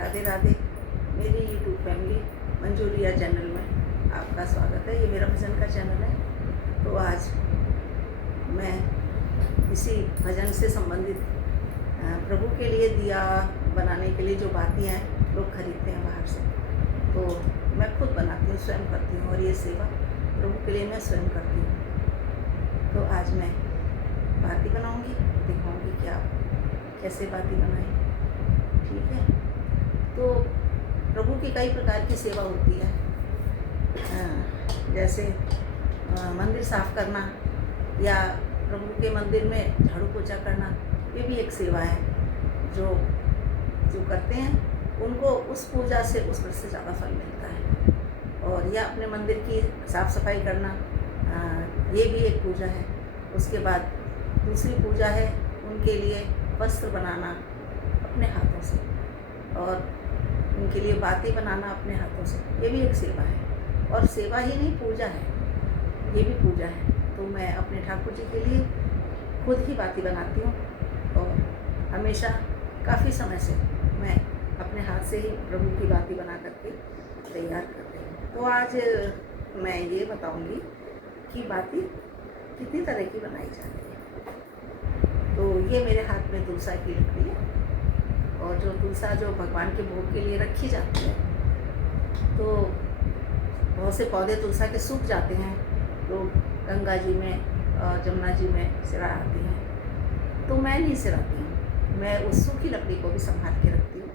राधे राधे। मेरी YouTube family मंजूरिया channel में आपका स्वागत है। ये मेरा भजन का चैनल है। तो आज मैं इसी भजन से संबंधित प्रभु के लिए दिया बनाने के लिए जो बातियाँ लोग खरीदते हैं बाहर से, तो मैं खुद बनाती हूँ, स्वयं करती हूँ। और ये सेवा प्रभु के लिए मैं स्वयं करती हूँ। तो आज मैं बाती बनाऊँगी, दिखाऊँगी कि आप कैसे बाती बनाएं। ठीक है। तो प्रभु की कई प्रकार की सेवा होती है, जैसे मंदिर साफ करना या प्रभु के मंदिर में झाड़ू पोछा करना, ये भी एक सेवा है। जो करते हैं उनको उस पूजा से उसमें से ज़्यादा फल मिलता है। और या अपने मंदिर की साफ़ सफाई करना, ये भी एक पूजा है। उसके बाद दूसरी पूजा है उनके लिए वस्त्र बनाना अपने हाथों से, और उनके लिए बातें बनाना अपने हाथों से, ये भी एक सेवा है। और सेवा ही नहीं, पूजा है, ये भी पूजा है। तो मैं अपने ठाकुर जी के लिए खुद ही बाती बनाती हूँ, और हमेशा काफ़ी समय से मैं अपने हाथ से ही प्रभु की बाती बना करके तैयार करती हूँ। तो आज मैं ये बताऊँगी कि बाती कितनी तरह की बनाई जाती है। तो ये मेरे हाथ में तुलसा की लकड़ी है, और जो तुलसा जो भगवान के भोग के लिए रखी जाती है, तो बहुत से पौधे तुलसा के सूख जाते हैं, लोग गंगा जी में और जमुना जी में सिराती हैं। तो मैं नहीं सिराती हूँ, मैं उस सूखी लकड़ी को भी संभाल के रखती हूँ।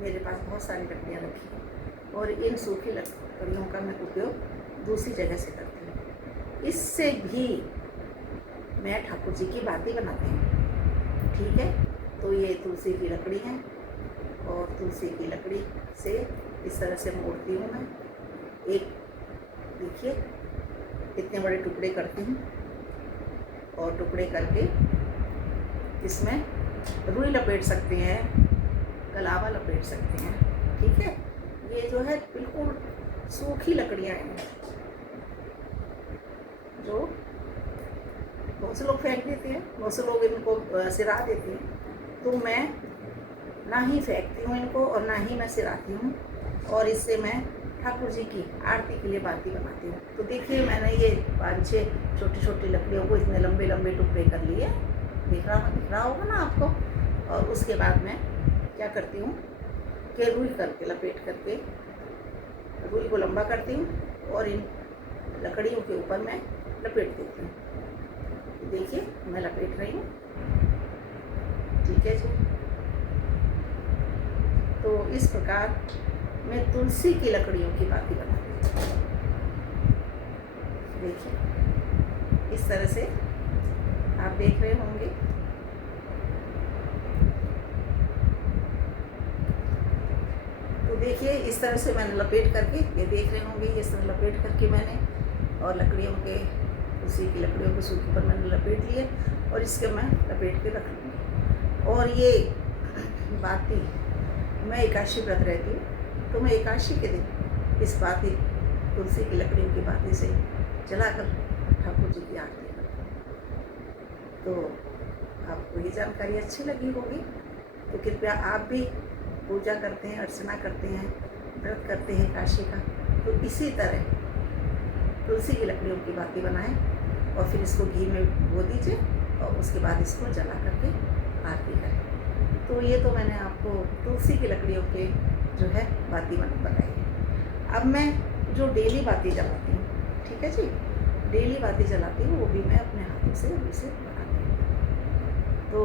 मेरे पास बहुत सारी लकड़ियाँ रखी हैं, और इन सूखी लकड़ियों का मैं उपयोग दूसरी जगह से करती हूँ। इससे भी मैं ठाकुर जी की बाती बनाती हूँ। ठीक है। तो ये तुलसी की लकड़ी है, और तुलसी की लकड़ी से इस तरह से मोड़ती हूँ मैं। एक देखिए इतने बड़े टुकड़े करती हूँ, और टुकड़े करके इसमें रुई लपेट सकते हैं, कलावा लपेट सकते हैं। ठीक है। ये जो है बिल्कुल सूखी लकड़ियाँ हैं, जो बहुत से लोग फेंक देते हैं, बहुत से लोग इनको सिरा देते हैं। तो मैं ना ही फेंकती हूँ इनको, और ना ही मैं सिराती हूँ, और इससे मैं ठाकुर जी की आरती के लिए बाती बनाती हूँ। तो देखिए मैंने ये 5-6 छोटी छोटी लकड़ियों को इतने लंबे लंबे टुकड़े कर लिए, दिख रहा होगा ना आपको। और उसके बाद मैं क्या करती हूँ कि रुई करके लपेट करके रुई को लंबा करती हूँ, और इन लकड़ियों के ऊपर मैं लपेट देती हूँ। देखिए मैं लपेट रही हूँ। ठीक है जी। तो इस प्रकार मैं तुलसी की लकड़ियों की बाती बनाती हूँ। देखिए इस तरह से आप देख रहे होंगे। तो देखिए इस तरह से मैंने लपेट करके, ये देख रहे होंगे, इस तरह लपेट करके मैंने, और लकड़ियों के तुलसी की लकड़ियों के सूखे पर मैंने लपेट लिए, और इसके मैं लपेट के रख लूँगी। और ये बाती मैं एकादशी व्रत रहती हूँ, तो मैं एकादशी के दिन इस बाती तुलसी की लकड़ियों की बाती से जलाकर ठाकुर जी की आरती करती हूँ। तो आपको ये जानकारी अच्छी लगी होगी, तो कृपया आप भी पूजा करते हैं, अर्चना करते हैं, व्रत करते हैं एकादशी का, तो इसी तरह तुलसी की लकड़ियों की बाती बनाएं, और फिर इसको घी में भो दीजिए, और उसके बाद इसको जला करके आरती करें। तो ये तो मैंने आपको तुलसी की लकड़ियों के जो है बाती बताई है। अब मैं जो डेली बाती जलाती हूँ, ठीक है जी, डेली बाती जलाती हूँ, वो भी मैं अपने हाथों से रुई से बनाती हूँ। तो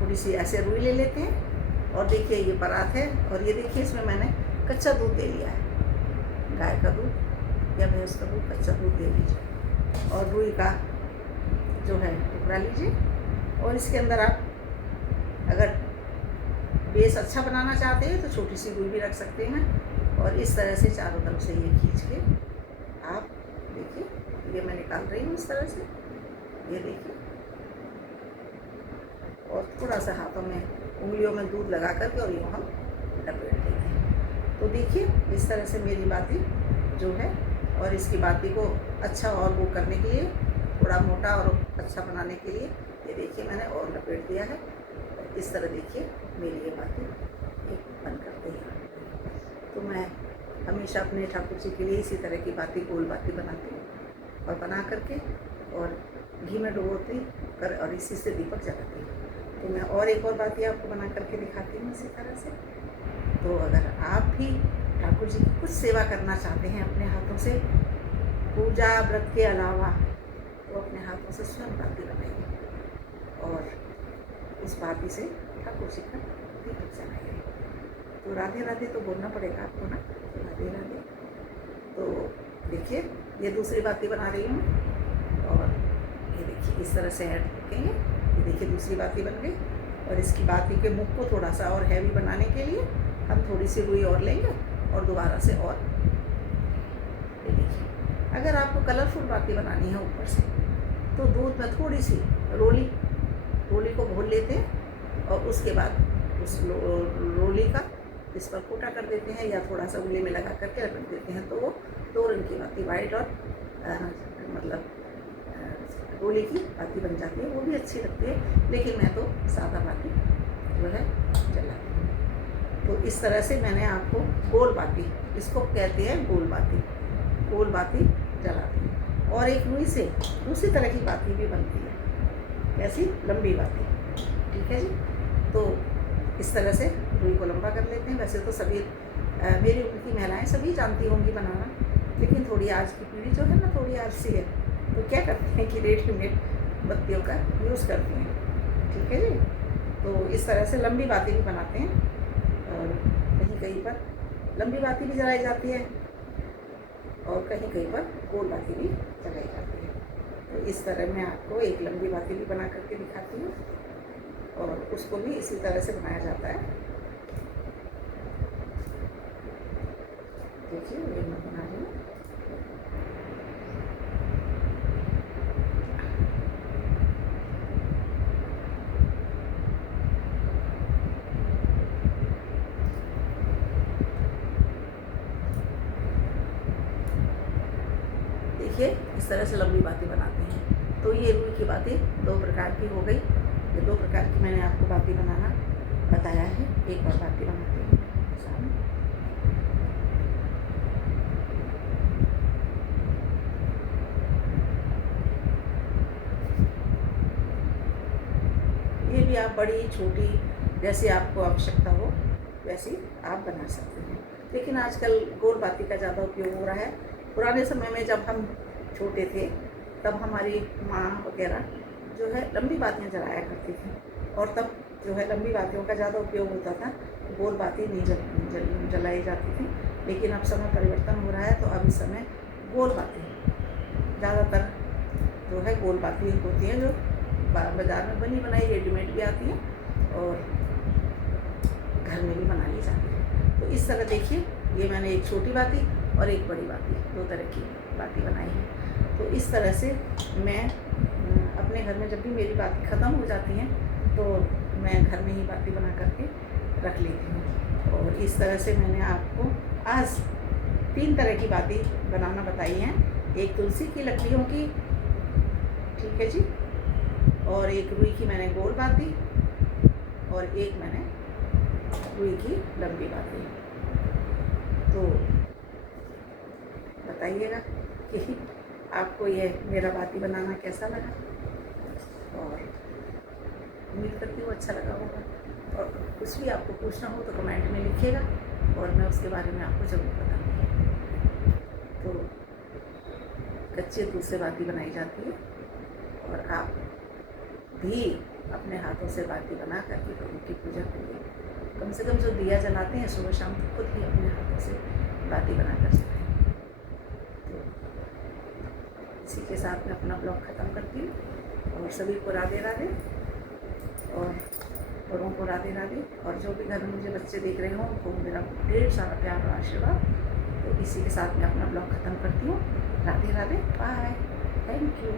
थोड़ी सी ऐसे रुई ले लेते हैं, और देखिए ये परात है, और ये देखिए इसमें मैंने कच्चा दूध दे लिया है, गाय का दूध या भैंस का दूध, कच्चा दूध दे लीजिए, और रुई का जो है टुकड़ा लीजिए। और इसके अंदर आप अगर बेस अच्छा बनाना चाहते हैं तो छोटी सी रुई भी रख सकते हैं, और इस तरह से चारों तरफ से ये खींच के आप देखिए, ये मैं निकाल रही हूँ इस तरह से, ये देखिए, और थोड़ा सा हाथों में उंगलियों में दूध लगा करके, और यूँ हम लपेट देते हैं। तो देखिए इस तरह से मेरी बाती जो है, और इसकी बाती को अच्छा और वो करने के लिए, थोड़ा मोटा और अच्छा बनाने के लिए, ये देखिए मैंने और लपेट दिया है। इस तरह देखिए मेरी ये बाती एक बन कर तैयार है। तो मैं हमेशा अपने ठाकुर जी के लिए इसी तरह की बातें, गोल बातें बनाती हूँ और बना करके और घी में डुबोती कर और इसी से दीपक जलाती हूँ। तो मैं और एक और बातें आपको बना करके दिखाती हूँ इसी तरह से। तो अगर आप भी ठाकुर जी की कुछ सेवा करना चाहते हैं अपने हाथों से, पूजा व्रत के अलावा, तो अपने हाथों से स्वयं बाती बनाइए और उस बाती से ठाकुर जी का दीपक जलाइए। तो राधे राधे तो बोलना पड़ेगा आपको ना, तो राधे राधे। तो देखिए ये दूसरी बाती बना रही हूँ और ये देखिए इस तरह से ऐड रखेंगे। ये देखिए दूसरी बाती बन गई और इसकी बाती के मुख को थोड़ा सा और हैवी बनाने के लिए हम थोड़ी सी रुई और लेंगे और दोबारा से और ये देखिए। अगर आपको कलरफुल बाती बनानी है ऊपर से तो दूध में थोड़ी सी रोली को घोल लेते हैं और उसके बाद उस रोली का इस पर कोटा कर देते हैं या थोड़ा सा उंगली में लगा करके रख देते हैं, तो वो 2 रंग की बाती, वाइट और मतलब रोली की बाती बन जाती है। वो भी अच्छी लगती है, लेकिन मैं तो सादा बाती जो है जलाती हूँ। तो इस तरह से मैंने आपको गोल बाती, इसको कहते हैं गोल बाती जलाती हूँ। और एक रुई से दूसरी तरह की बाती भी बनती है, ऐसी लंबी बाती, ठीक है जी। तो इस तरह से रुई को लंबा कर लेते हैं। वैसे तो सभी मेरी उम्र की महिलाएं सभी जानती होंगी बनाना, लेकिन थोड़ी आज की पीढ़ी जो है ना थोड़ी आलसी है, तो क्या करते हैं कि रेडीमेड बत्तियों का यूज़ करती हैं, ठीक है जी। तो इस तरह से लंबी बाती भी बनाते हैं और कहीं पर लंबी बाती भी जलाई जाती है और कहीं पर गोल बाती भी जलाई जाती है। तो इस तरह मैं आपको एक लंबी बाती भी बना करके दिखाती हूँ और उसको भी इसी तरह से बनाया जाता है। देखिए ये मैं बना रही हूँ। देखिए इस तरह से लंबी बातें बनाते हैं। तो ये रुई की बातें 2 प्रकार की हो गई। ये 2 प्रकार की मैंने आपको बातें बनाना बताया है। एक और बातें बनाते हैं सामने। ये भी आप बड़ी छोटी जैसी आपको आवश्यकता हो वैसी आप बना सकते हैं, लेकिन आजकल गोल बाती का ज़्यादा उपयोग हो रहा है। पुराने समय में जब हम छोटे थे तब हमारी माँ वगैरह जो है लंबी बातियाँ जलाया करती थी और तब जो है लंबी बातियों का ज़्यादा उपयोग होता था, गोल बाती नहीं जलाई जाती थी। लेकिन अब समय परिवर्तन हो रहा है, तो अब इस समय गोल बाती ज़्यादातर जो है गोल बाती होती हैं, जो बाज़ार में बनी बनाई रेडीमेड भी आती हैं और घर में भी बना ली जाती है। तो इस तरह देखिए ये मैंने एक छोटी बाती और एक बड़ी बाती, 2 तरह की बाती बनाई है। तो इस तरह से मैं अपने घर में जब भी मेरी बाती ख़त्म हो जाती हैं तो मैं घर में ही बाती बना करके रख लेती हूँ। और इस तरह से मैंने आपको आज 3 तरह की बाती बनाना बताई हैं। एक तुलसी की लकड़ियों की, ठीक है जी, और एक रुई की मैंने गोल बाती और एक मैंने रुई की लंबी बाती। तो बताइएगा कि आपको ये मेरा बाती बनाना कैसा लगा, और उम्मीद करती हूँ अच्छा लगा होगा। और कुछ भी आपको पूछना हो तो कमेंट में लिखिएगा और मैं उसके बारे में आपको ज़रूर बताऊँगी। तो कच्चे दूध से बाती बनाई जाती है और आप भी अपने हाथों से बाती बना करके प्रभु की पूजा करिए। कम से कम जो दिया जलाते हैं सुबह शाम तो खुद ही अपने हाथों से बाती बना कर सकें। तो इसी के साथ मैं अपना ब्लॉग ख़त्म करती हूँ और सभी को राधे राधे और बड़ों को राधे राधे। और जो भी घर में मुझे बच्चे देख रहे हों उनको मेरा ढेर सारा प्यार और आशीर्वाद। तो इसी के साथ मैं अपना ब्लॉग ख़त्म करती हूँ। Radhe Radhe, bye, thank you.